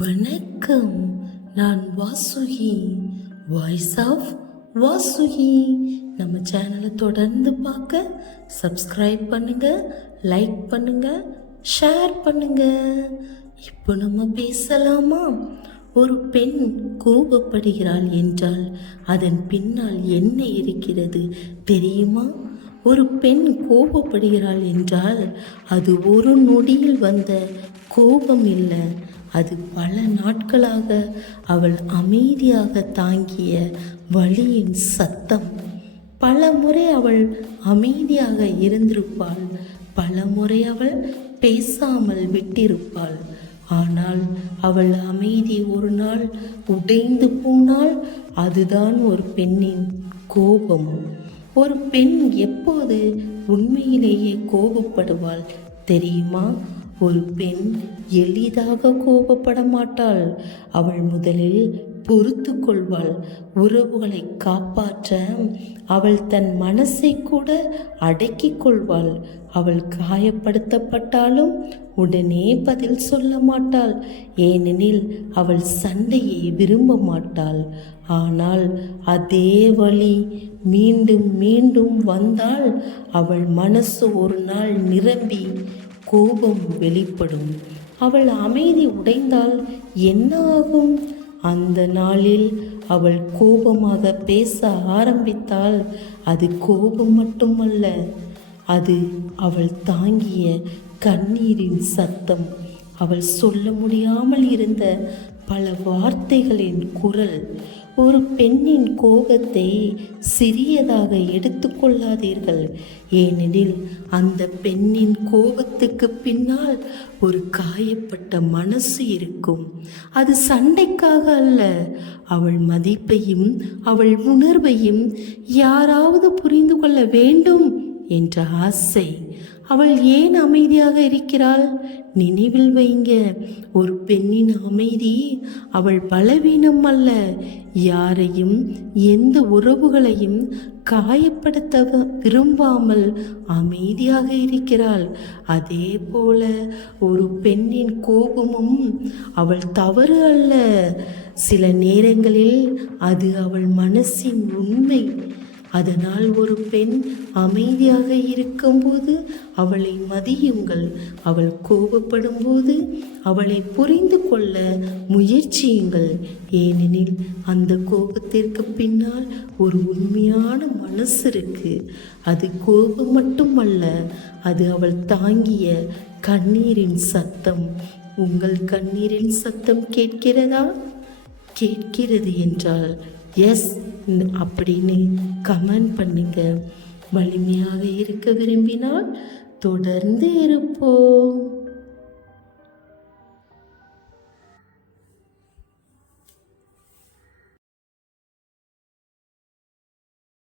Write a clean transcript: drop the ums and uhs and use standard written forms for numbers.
வணக்கம். நான் Vasuki, voice of Vasuki. நம்ம சேனலை தொடர்ந்து பார்க்க சப்ஸ்கிரைப் பண்ணுங்க, லைக் பண்ணுங்க, ஷேர் பண்ணுங்க. இப்போ நம்ம பேசலாமா? ஒரு பெண் கோபப்படுகிறாள் என்றால் அதன் பின்னால் என்ன இருக்கிறது தெரியுமா? ஒரு பெண் கோபப்படுகிறாள் என்றால் அது ஒரு நொடியில் வந்த கோபம் இல்லை, அது பல நாட்களாக அவள் அமைதியாக தாங்கிய வலியின் சத்தம். பல முறை அவள் அமைதியாக இருந்திருப்பாள், பல முறை அவள் பேசாமல் விட்டிருப்பாள். ஆனால் அவள் அமைதி ஒரு நாள் உடைந்து போனால் அதுதான் ஒரு பெண்ணின் கோபம். ஒரு பெண் எப்போது உண்மையிலேயே கோபப்படுவாள் தெரியுமா? ஒரு பெண் எளிதாக கோபப்பட மாட்டாள். அவள் முதலில் பொறுத்து கொள்வாள். உறவுகளை காப்பாற்ற அவள் தன் மனசை கூட அடக்கிக் கொள்வாள். அவள் காயப்படுத்தப்பட்டாலும் உடனே பதில் சொல்ல மாட்டாள், ஏனெனில் அவள் சண்டையை விரும்ப மாட்டாள். ஆனால் அதே வழி மீண்டும் மீண்டும் வந்தால் அவள் மனசு ஒரு நாள் நிரம்பி கோபம் வெளிப்படும். அவள் அமைதி உடைந்தால் என்ன ஆகும்? அந்த நாளில் அவள் கோபமாக பேச ஆரம்பித்தால் அது கோபம் மட்டுமல்ல, அது அவள் தாங்கிய கண்ணீரின் சத்தம். அவள் சொல்ல முடியாமல் இருந்த பல வார்த்தைகளின் குரல். ஒரு பெண்ணின் கோபத்தை சிறியதாக எடுத்துக்கொள்ளாதீர்கள், ஏனெனில் அந்த பெண்ணின் கோபத்துக்கு பின்னால் ஒரு காயப்பட்ட மனசு இருக்கும். அது சண்டைக்காக அல்ல, அவள் மதிப்பையும் அவள் உணர்வையும் யாராவது புரிந்து கொள்ள வேண்டும் என்ற ஆசை. அவள் ஏன் அமைதியாக இருக்கிறாள்? நினைவில் வைங்க, ஒரு பெண்ணின் அமைதி அவள் பலவீனம் அல்ல. யாரையும் எந்த உறவுகளையும் காயப்படுத்த விரும்பாமல் அமைதியாக இருக்கிறாள். அதே போல ஒரு பெண்ணின் கோபமும் அவள் தவறு அல்ல. சில நேரங்களில் அது அவள் மனசின் உண்மை. அதனால் ஒரு பெண் அமைதியாக இருக்கும்போது அவளை மதியுங்கள். அவள் கோபப்படும் போது அவளை புரிந்து கொள்ள முயற்சியுங்கள், ஏனெனில் அந்த கோபத்திற்கு பின்னால் ஒரு உண்மையான மனசு இருக்கு. அது கோபம் மட்டுமல்ல, அது அவள் தாங்கிய கண்ணீரின் சத்தம். உங்கள் கண்ணீரின் சத்தம் கேட்கிறதா? கேட்கிறது என்றால் எஸ் அப்படின்னு கமெண்ட் பண்ணுங்க. வலிமையாக இருக்க விரும்பினால் தொடர்ந்து இருப்போம்.